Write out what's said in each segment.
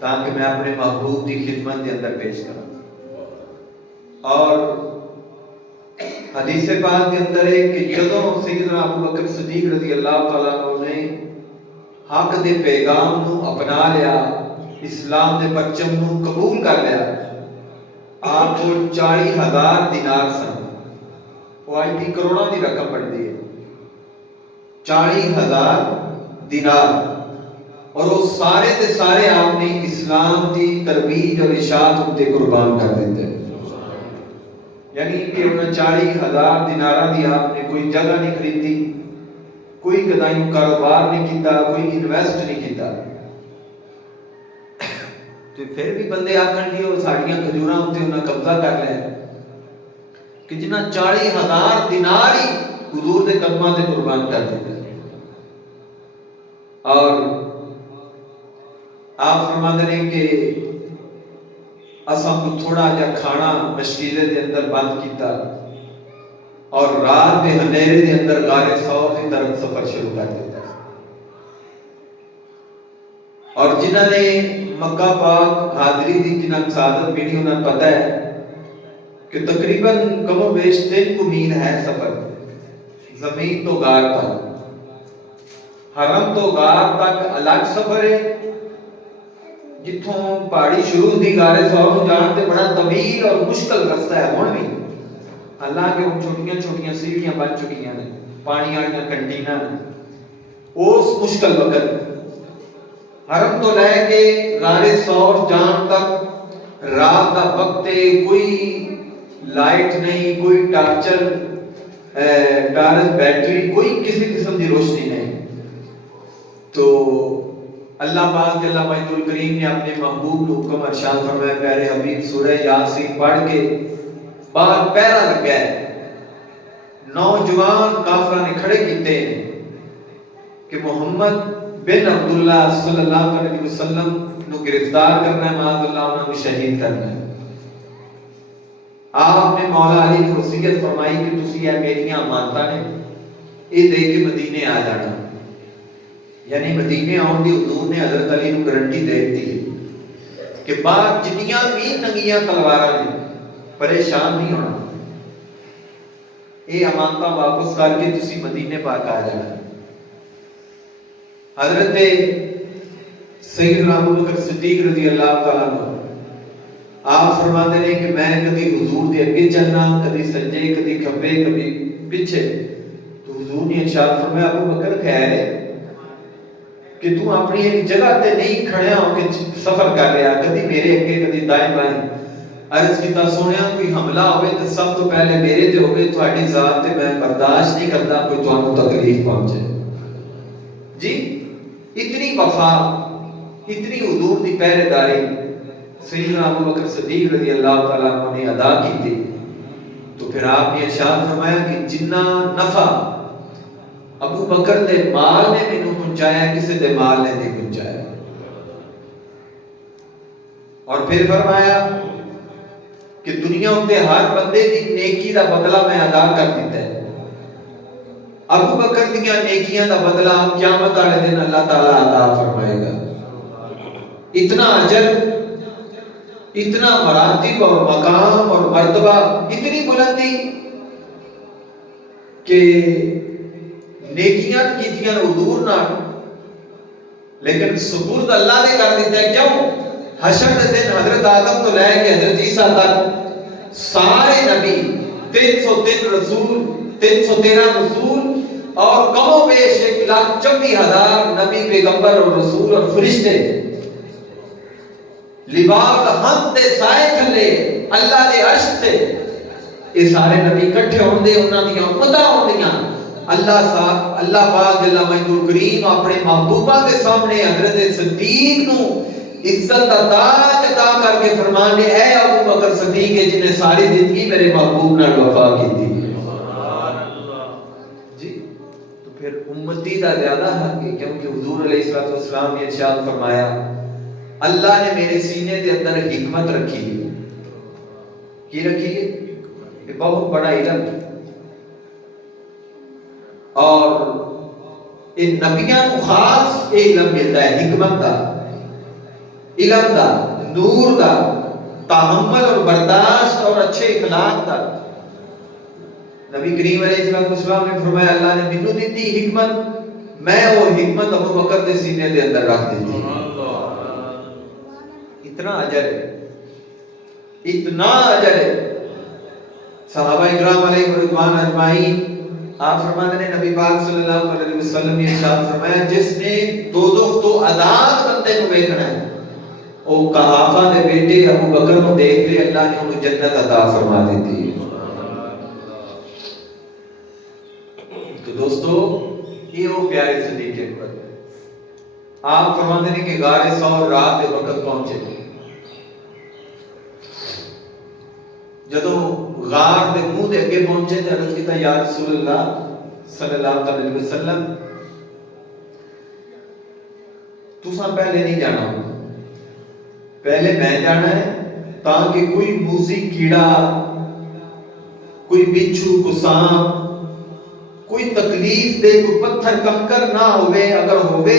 تاکہ میں اپنے محبوب کی خدمت کے اندر پیش کروں. اور حدیث پاک کے اندر ہے کہ جدوں سیدنا ابو بکر صدیق رضی اللہ تعالیٰ عنہ نے حق دے پیغام نو اپنا لیا، اسلام دے پرچم نو قبول کر لیا، آپ کو 40,000 دینار سن. وہ آئی تھی کروڑوں کی رقم بنتی ہے، 40,000 دینار. اور وہ سارے دے سارے آپ نے اسلام کی ترویج اور اشاعت تے قربان کر دیتے. یعنی کہ انہیں 40,000 دیناراں دی آپ نے کوئی جگہ نہیں خریدی، کوئی کدائیوں کاروبار نہیں کیتا، کوئی انویسٹ نہیں کیتا. تو پھر بھی بندے آکھن جی وہ ساڈیاں کھجوراں تے انہاں قبضہ کر لیا کہ جنہاں 40,000 دینار ہی حضور دے قدماں تے قربان کر دیتے. اور آپ فرماتے ہیں کہ اساں کو تھوڑا جا کھانا مشکلے دے اندر بند کیتا اور رات دے اندھیرے دے اندر غار ثور کی طرف سفر شروع کر دیتا. اور جنہاں نے مکہ پاک حاضری دی، جنہاں سعادت ملی، انہیں پتہ ہے کہ تقریباً کم و بیش 3 میل ہے سفر، زمین تو غار تک، حرم تو غار تک الگ سفر ہے. جتوں پہاڑی شروع ہوتی غار ثور کو جان تے بڑا طویل اور مشکل رستہ ہے. ہن بھی اللہ کے چھوٹیاں چھوٹیاں سیڑھیاں بن چکی ہیں، پانی والی کنٹیناں. اس مشکل وقت حرم تو لے کے غار ثور جان تک رات کا وقت ہے، کوئی لائٹ نہیں، کوئی ٹارچر ٹارچ بیٹری، کوئی کسی قسم کی روشنی نہیں. تو اللہ پاک جل مجدہ الکریم نے اپنے محبوب کو حکم ارشاد فرمایا، پیارے حبیب سورہ یاسین پڑھ کے باہر پہرا لگا ہے. نوجوان کافرہ نے کھڑے کیتے ہیں کہ محمد بن عبداللہ صلی اللہ علیہ وسلم نو گرفتار کرنا ہے، معاذ اللہ انہوں کو شہید کرنا ہے. آپ نے مولا علی نے وصیت فرمائی کہ تسی اے میریاں امانتاں نے یہ دے کے مدینے آ جانا. یعنی مدینے آن دی حضور نے حضرت علی کو گارنٹی دے دی کہ بعد جنیاں بھی ننگیاں تلواراں نے پریشان نہیں ہونا، یہ امانتاں واپس کر کے تسی مدینے پاک آ جانا. حضرت سیدنا ابو بکر صدیق رضی اللہ تعالیٰ عنہ آپ فرماتے ہیں کہ میں کبھی حضور دے اگے چلنا، کبھی سجے، کبھی کھبے، کبھی پیچھے. تو حضور نے ارشاد فرمایا، ابو بکر خیر ہے کہ تو اپنی ایک جگہ تے نہیں کھڑیا ہو کے سفر کر رہا، کبھی میرے اگے کبھی دائیں بائیں. عرض کیتا سونیا کوئی حملہ ہوئے تو سب تو پہلے میرے تے ہوئے، تہاڈی ذات تے میں برداشت نہیں کرتا کوئی تانوں تکلیف پہنچے. جی اتنی وفا، اتنی حضور دی پہرے داری سیدنا ابو بکر صدیق رضی اللہ تعالیٰ عنہ نے ادا کی تھی. تو پھر آپ نے ارشاد فرمایا کہ جنہ نفع ابو بکر دے مال نے مینوں پہنچایا کسی دے مال نے نہیں پہنچایا. اور پھر فرمایا کہ دنیا اندے ہر بندے دی نیکی دا بدلہ میں ادا کر دیتا ہے. ابو بکر دیاں نیکیاں دا بدلہ قیامت والے دن اللہ تعالیٰ عطا فرمائے گا. اتنا اجر، اتنا مراتب اور مقام اور مرتبہ، اتنی بلندی کہ نیکیاں کیتیاں حضور نہ لیکن سپرد اللہ نے کر دیتا ہے. کیوں؟ حشر کے دن حضرت آدم تو لے کے حضرت عیسیٰ تک سارے نبی 303 رسول، 313 رسول اور کم و بیش 1,24,000 نبی پیغمبر اور رسول اور فرشتے لباس ہم دے سائے تھلے اللہ دے عرش تے یہ سارے نبی کٹھے ہوندے، انہاں دی امتاں ہوندیاں. اللہ پاک جل مجدہ الکریم اپنے محبوبہ کے سامنے حضرت صدیق نو عزت کا تاج عطا کر کے فرمانے، اے ابو بکر صدیق ہے جنہیں ساری زندگی میرے محبوب نال وفا کی تھی. جی تو پھر امتی دا زیادہ حق ہے، کیونکہ حضور علیہ السلام نے ارشاد فرمایا اللہ نے میرے سینے دے اندر حکمت رکھی ہے. کی رکھی ہے؟ یہ بہت بڑا علم اور ان نبیاں کو خاص یہ علم ملتا ہے، حکمت دا، علم دا، نور دا، تحمل اور برداشت اور اچھے اخلاق دا. نبی کریم علیہ السلام نے فرمایا اللہ نے مینوں دیتی حکمت، میں وہ حکمت ابو بکر دے سینے دے اندر رکھ دیتی. اتنا اجر ہے، اتنا اجر ہے. صحابہ اکرام علیہ رضوان اجمعین آپ فرماتے ہیں نبی پاک صلی اللہ علیہ وسلم نے ارشاد فرمایا جس نے دوزخ تو آزاد بندے کو دیکھنا ہے وہ قحافہ دے بیٹے ابو بکر کو دیکھ لے، اللہ نے انہیں جنت عطا فرما دیتی ہے. تو دوستو یہ وہ پیارے صدیق اکبر آپ فرماتے ہیں کہ غار ثور رات دے وقت پہنچے. جدو غار دے منہ دے اگے پہنچے تے عرض کیتا یا رسول اللہ صلی اللہ علیہ وسلم تساں پہلے نہیں جانا، پہلے میں جانا ہے تاکہ کوئی موذی کیڑا، کوئی بچھو، کوئی سانپ، کوئی تکلیف دے، کوئی پتھر کنکر نہ ہوئے. اگر ہوئے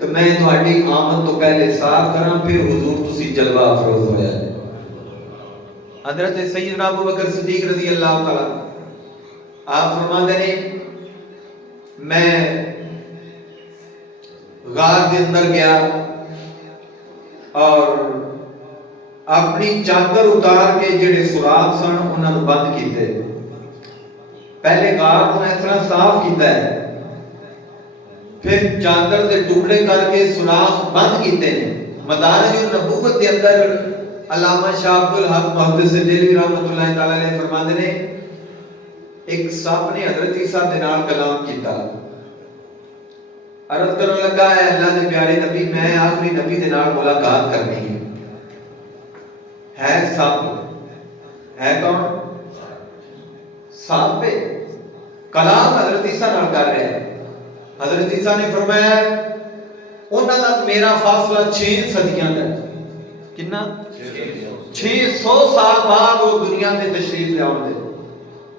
تو میں تہاڈی آمد تو پہلے صاف کراں، پھر حضور تسی جلوہ افروز ہویا ہے. حضرت سیدنا ابو بکر صدیق رضی اللہ تعالیٰ آپ فرماتے ہیں میں غار کے اندر گیا اور اپنی چادر اتار کے جڑے سوراخ سن انہاں نوں بند کیتے. پہلے غار کو اس طرح صاف کیتا ہے، پھر چادر دے ٹکڑے کر کے سوراخ بند کیتے ہیں۔ مدارج النبوت کے اندر علامہ شاہ عبد الحق محدث دہلوی رحمۃ اللہ تعالی علیہ فرماتے نے ایک سپ نے حضرت عیسیٰ دے نال کلام کیتا، عرض کرنے لگا ہے اللہ دے پیارے نبی میں آخری نبی دے نال ملاقات کرنی ہے سپ ہے کون؟ سپ پہ کلام حضرت عیسیٰ نال کر رہے ہیں۔ حضرت عیسیٰ نے فرمایا انہاں دا میرا فاصلہ 6 صدیاں دا کتنا 600 سال بعد وہ دنیا تے تشریف لے آون دے۔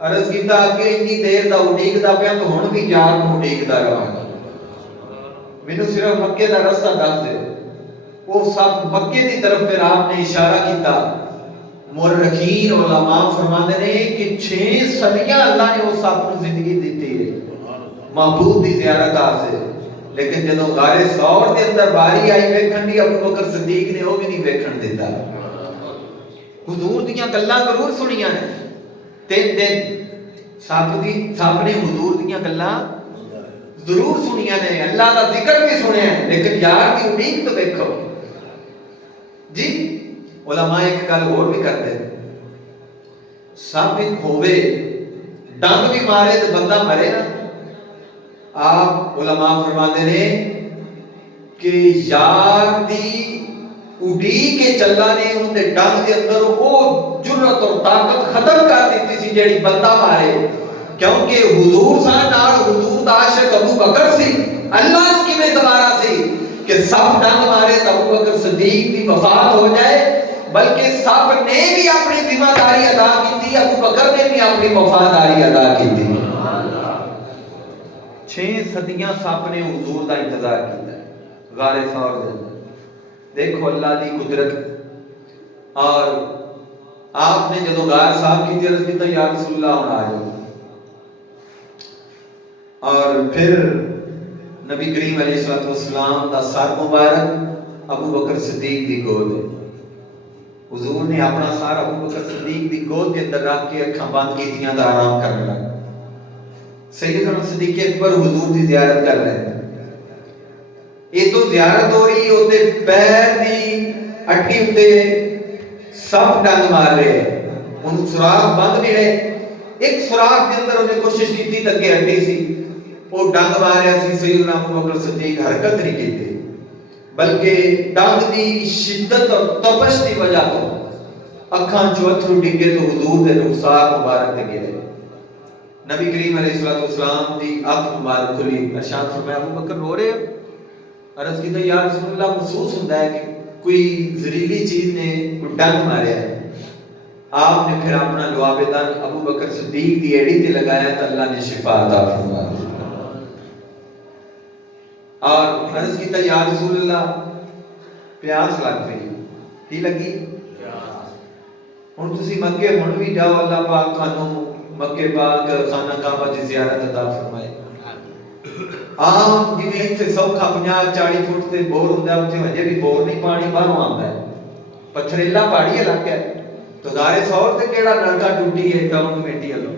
عرض کیتا کہ اتنی دیر دا اڈیکدا پیا تو ہن بھی یار نو اڈیکدا رہا، مینوں صرف مکے دا رستہ دس دے۔ وہ سب مکے دی طرف پھر آپ نے اشارہ کیتا۔ مورخین علماء فرماتے ہیں کہ 6 صدیاں اللہ نے اس سب کو زندگی دیتی ہے محبوب دی زیارت آسے، لیکن جدوں غار ثور دے اندر باری آئی ویکھن دی ابو بکر صدیق نے وہ بھی نہیں ویکھن دیتا۔ حضور دیاں گلاں ضرور سنیاں نے 3 دن سب نے حضور دیاں گلاں ضرور سنیاں نے، اللہ دا ذکر بھی سنیا ہے، لیکن یار دی امید تو دیکھو جی۔ علماء ایک گل اور بھی کرتے ہیں، ثابت ہوئے ڈنگ بھی مارے تو بندہ مرے نا۔ آپ علماء فرماتے ہیں کہ یار دی اڈی کے چلا نے ان دے ڈنگ دے اندر وہ جرأت اور طاقت ختم کر دیتی سی جیڑی بندہ مارے، کیونکہ حضور سان نال حضور دا عاشق ابو بکر سی، اللہ اس کی میں دوبارہ سی کہ سب ڈنگ مارے تو ابو بکر صدیق دی وفات ہو جائے، بلکہ سب نے بھی اپنی ذمہ داری ادا کی تھی، ابو بکر نے بھی اپنی وفاداری ادا کی تھی۔ 6 صدیاں سب نے حضور دا انتظار کیتا ہے غار ثور دے اندر۔ دیکھو اللہ دی قدرت۔ اور آپ نے جدو غار صاحب کی عرض کی یا رسول اللہ ہن آ جاؤ، اور پھر نبی کریم علیہ الصلوۃ والسلام دا سر مبارک ابو بکر صدیق دی گود ہے۔ حضور نے اپنا سر ابو بکر صدیق دی گود کے اندر رکھ کے اکھاں بند کیتیاں تے آرام کرنے لگا۔ سیدنا صدیق اکبر حضور دی زیارت کر رہے ہیں، یہ تو زیارت ہو رہی ہوتے پیر دی اٹھی ہوتے سب ڈنگ مار رہے ہیں، ان سوراخ بند نہیں رہے۔ ایک سوراخ کے اندر انہیں کوشش کی تھی تک کہ ہٹی سی، وہ ڈنگ ماریا سی، سیدنا ابو بکر صدیق حرکت نہیں کی تھی، بلکہ ڈنگ دی شدت اور تپش دی وجہ تو اکھاں چوں اتھرو ڈگے تو حضور دے رخسار مبارک تے گرے۔ نبی کریم علیہ الصلوۃ والسلام دی اکھ مبارک کھلی، ارشاد فرمایا ابو بکر رو رہے ہو؟ عرض کی یا رسول اللہ محسوس ہوتا ہے کہ کوئی زہریلی چیز نے کوئی ڈنگ ماریا ہے۔ آپ نے پھر اپنا لعاب دن ابو بکر صدیق دی ایڑی تے لگایا تو اللہ نے شفا عطا فرمائی۔ اور عرض کی یا رسول اللہ پیاس لگ رہی، کی لگی؟ ہن تسی مکے ہن بھی جاؤ، اللہ پاک تانوں مکے پاک خانہ کعبہ دی زیارت عطا فرمائے۔ عام جی اتنے سوکھا 50-40 فٹ سے بور ہوندا ہے، اتنے ہجے بھی بور نہیں، پانی باہروں آندا ہے، پتھریلا پہاڑی علاقہ ہے۔ تو غار ثور تے کیڑا نلکا ٹوٹی ہے ٹاؤن کمیٹی والوں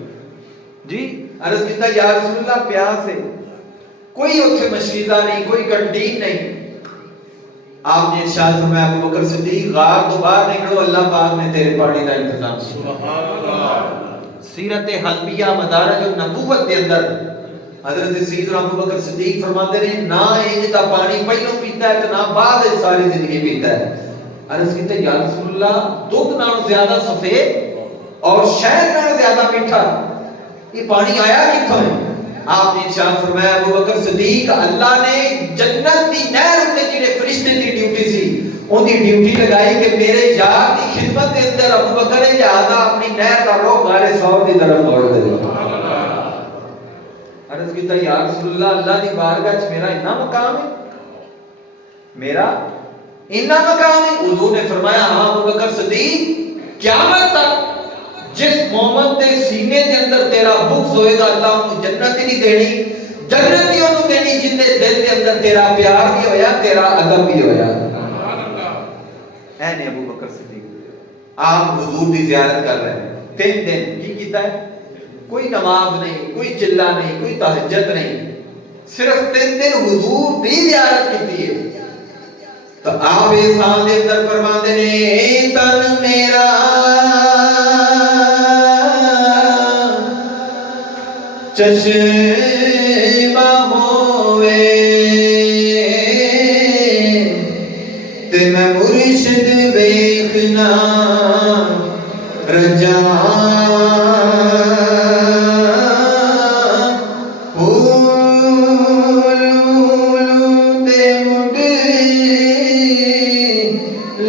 جی۔ عرض کیتا یا رسول اللہ پیاس ہے، کوئی اتنے مشیدہ نہیں، کوئی کنٹین نہیں۔ آپ نے ارشاد فرمایا ابو بکر صدیق غار تو باہر نکلو، اللہ پاک نے تیرے پانی کا انتظام کیا۔ سبحان اللہ۔ سیرت حلبیہ مدارج النبوت کے اندر حضرت سیدنا ابو بکر صدیق فرماتے ہیں نہ انج دا پانی پہلو پیتا ہے تو نہ بعد ساری زندگی پیتا ہے۔ عرض کیتے یا رسول اللہ دودھ نالوں زیادہ سفید اور شہد نالوں زیادہ میٹھا، یہ پانی آیا کتھوں ہے؟ آپ نے ارشاد فرمایا ابو بکر صدیق اللہ نے جنت دی نہر تے جڑے فرشتے دی ڈیوٹی سی ان دی ڈیوٹی لگائی کہ میرے یار دی خدمت دے اندر ابو بکر نے لہذا اپنی نہر کا رخ غار ثور دی طرف موڑ دے۔ عرض کیتا یا رسول اللہ اللہ دی بارگاہ وچ میرا اتنا مقام ہے، میرا اتنا مقام ہے؟ حضور نے فرمایا ہاں ابو بکر صدیق قیامت تک جس مومن دے سینے دے اندر تیرا بغض ہوئے گا اللہ انہوں جنت ہی نہیں دینی، جنت ہی انہوں دینی جن دے دل دے اندر تیرا پیار بھی ہویا، تیرا ادب بھی ہویا۔ اے نے ابو بکر صدیق آپ حضور دی زیارت کر رہے ہیں 3 دن، کی کیتا ہے؟ کوئی نماز نہیں، کوئی چلہ نہیں، کوئی تہجد نہیں، صرف 3 دن حضور دی زیارت کی ہے تو آپ اس حال دے اندر فرماتے نے اے تن میرا چشمہ ہوئے تے میں مرشد ویکھنا رجا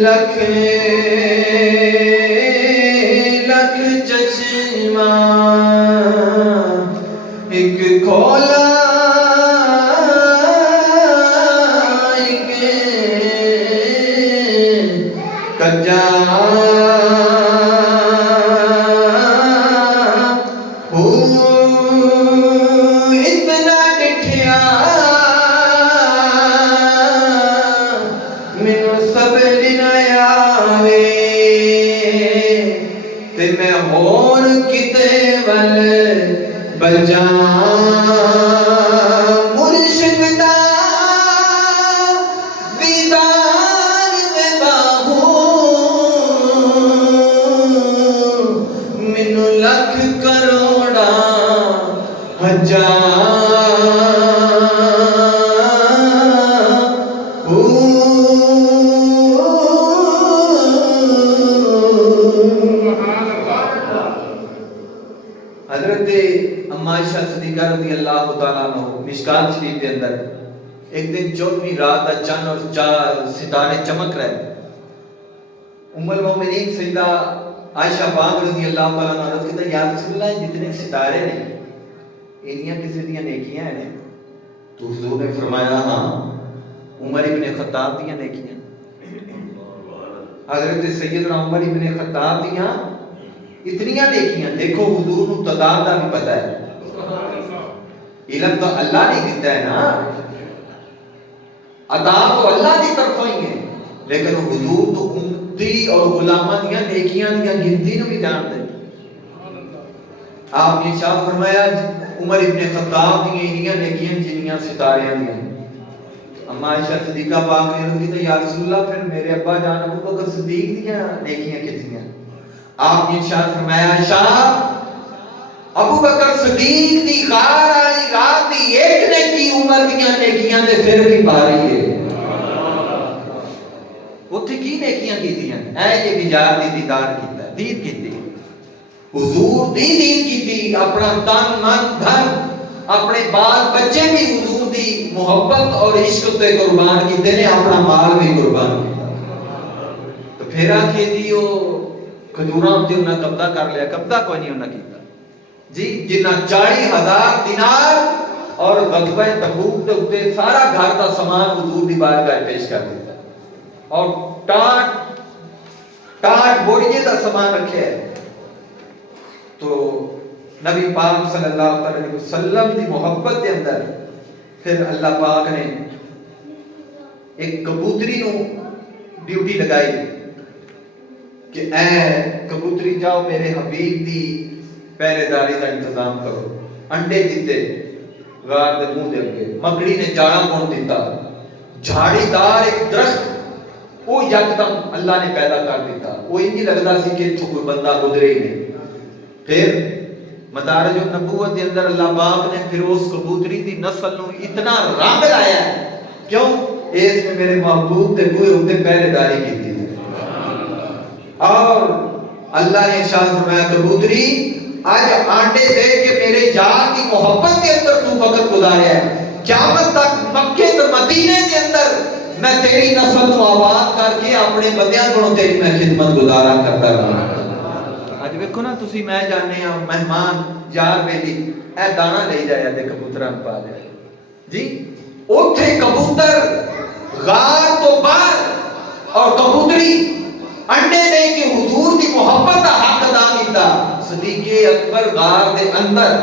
لکھ لکھ چشمہ ایک کھولا ایک کجا اتنا ڈٹھیا مینوں صبر نہ آوے تے میں ہور کتے ول بجا مرشد دا دیدار میں باہوں مینوں لکھ کروڑا ہزار حضرت اما عائشہ صدیقہ رضی اللہ تعالیٰ عنہ مشکات شریف کے اندر ایک دن 14ویں رات کا چند اور 4 ستارے چمک رہے ام المومنین سیدہ عائشہ پاک رضی اللہ تعالیٰ عنہ عرض کہتا یا رسول اللہ جتنے ستارے نے انہیاں کسی دیاں نیکیاں ہیں تو حضور نے فرمایا ہاں عمر ابن خطاب دیاں نیکیاں حضرت سیدنا عمر ابن خطاب دیاں اتنیاں نیکیاں دیکھو حضور نو تعداد دا بھی پتہ ہے علم تو اللہ نے دیتا ہے نا عطا تو اللہ کی طرف ہی ہے لیکن حضور تو امتی اور غلامہ دیاں نیکیاں دیاں گنتی نو بھی جان دے آپ نے ارشاد فرمایا عمر ابن خطاب دیاں انیاں نیکیاں جنیاں ستاریاں دیاں اما عائشہ صدیقہ پاک نے عرض کی یا رسول اللہ پھر میرے ابا جان ابو بکر صدیق دیاں نیکیاں کتنیاں آپ نے ارشاد فرمایا عائشہ ابو بکر صدیق دی غار والی رات دی ایک نیکی عمر دیاں نیکیاں دے پھر بھی باری ہے اوتھے کی نیکیاں کیتیاں اے یہ بجار دی دیدار کیتا دید کیتی حضور دی دید کیتی اپنا تن من دھن اپنے بال بچے بھی حضور دی محبت اور عشق تے قربان کیتے نے اپنا مال بھی قربان کیتا تو پھر آکھے دی وہ کھجوراں تے انہاں قبضہ کر لیا قبضہ کوئی نہیں انہاں کیتا جی جنہ 40,000 دینار اور غزوہ تبوک دے اوتے سارا گھر دا سامان حضور دی بارگاہ پیش کر دیتا اور ٹاٹ بوریے دا سامان رکھے ہے تو نبی پاک صلی اللہ علیہ وسلم دی محبت دے اندر پھر اللہ پاک نے ایک کبوتری نو ڈیوٹی لگائی کہ اے کبوتری جاؤ میرے حبیب دی پہرے داری کا انتظام کرو انڈے دیتے غار دے منہ دے اگے مکڑی نے جاڑا کون دیتا جھاڑی دار ایک درخت وہ یکدم اللہ نے پیدا کر دیتا وہ ہی نہیں لگتا سی کہ کوئی بندہ گزرے ہی نہیں پھر مدارج النبوت کے اندر اللہ پاک نے پھر اس کبوتری دی نسل نو اتنا رنگ لایا ہے کیوں اس میں میرے محبوب دے کوئی ہوتے پہرے داری کی تھی اور اللہ نے ارشاد فرمایا کبوتری آج آنڈے دے کے میرے یار کی محبت کے اندر تو وقت گزاریا ہے قیامت تک مکے تو مدینے کے اندر میں تیری نسل کو آباد کر کے اپنے بندیاں کو تیری میں خدمت گزارا کرتا رہا اج ویکھو نا تسی میں جانے ہاں مہمان یار بیلی اے دانا لے جایا دے کبوتراں پا دے جی اوتھے کبوتر غار تو باہر اور کبوتری انڈے دے کے حضور دی محبت کا حق ادا کیتا صدیق اکبر غار دے اندر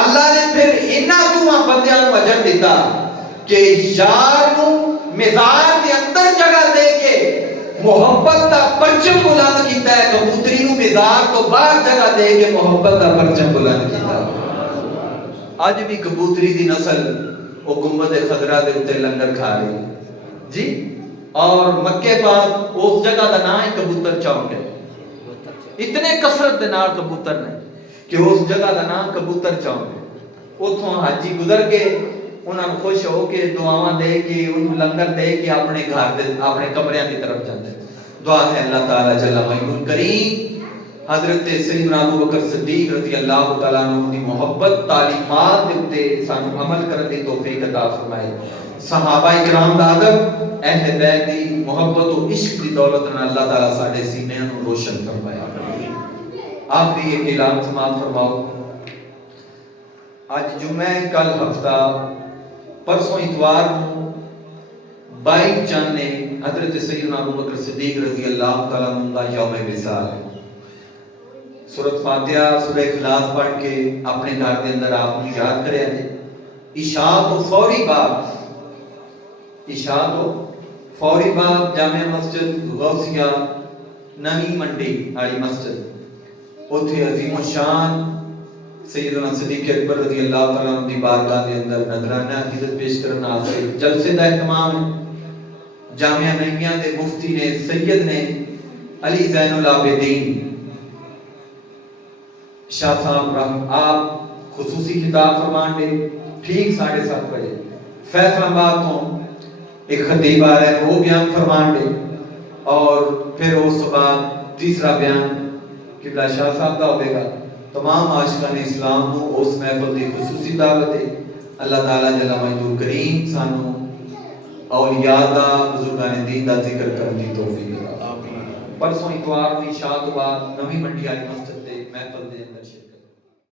اللہ نے پھر انہاں دوواں بندیاں نوں اجر دیتا کہ یار نوں مزار دے اندر جگہ دے کے محبت کا پرچم بلند کیتا ہے کبوتری نوں مزار تو باہر جگہ دے کے محبت کا پرچم بلند کیتا اج بھی کبوتری دی نسل وہ گنبد خضرا دے اتنے لنگر کھا رہی جی. اور مکے پاک اس جگہ دا نام ہے کبوتر چوک ہے. اتنے کثرت دے نال کبوتر نے کہ اس جگہ دا نام کبوتر چوک ہے. اتھوں حاجی گزر کے انہاں نوں خوش ہو کے دعاواں دے کے انہوں لنگر دے کے اپنے گھر دے اپنے کمریاں دی طرف جاندے. دعا ہے اللہ تعالی جل وعلا کریم حضرت سیدنا ابو بکر صدیق رضی اللہ تعالیٰ عنہ دی محبت تعلیمات دے اتے سانو عمل کرن دی توفیق عطا فرمائے. صحابہ کرام دا ادب اہل بیت دی محبت و عشق دی دولت نال اللہ تعالیٰ ساڈے سینے نوں روشن فرمائے. آخری ایک اعلان سماعت فرماؤ. آج جمعہ کل ہفتہ پرسوں اتوار نوں 22 چاند نے حضرت سیدنا ابو بکر صدیق رضی اللہ تعالیٰ عنہ دا یوم وصال ہے. سورۃ فاتحہ سورہ اخلاص پڑھ کے اپنے گھر دے اندر آپ کو یاد کریا جے. عشاء تو فوری بعد جامع مسجد غوثیہ نویں منڈی والی مسجد اوتھے عظیم الشان سیدنا صدیق اکبر رضی اللہ تعالیٰ عنہ دی بارگاہ دے اندر نذرانہ عقیدت پیش کرنا واسطے جلسے دا اہتمام ہے. جامعہ نعیمیہ دے مفتی نے سید نے علی زین العابدین شاہ صاحب رحم آپ خصوصی خطاب فرمان دے ٹھیک 7:30 بجے فیصل آباد تو ایک خطیب آ رہا ہے وہ بیان فرمان دے اور پھر اس کے بعد تیسرا بیان قبلہ شاہ صاحب کا ہوگا. تمام عاشقان اسلام کو اس محفل دی خصوصی دعوت ہے. اللہ تعالیٰ جل مجدور کریم سانو اولیاء دا بزرگان دین دا ذکر کرن دی توفیق عطا. پرسوں اتوار میں عشاء تو بعد نویں منڈی والی مسجد تے محفل دے اندر شرکت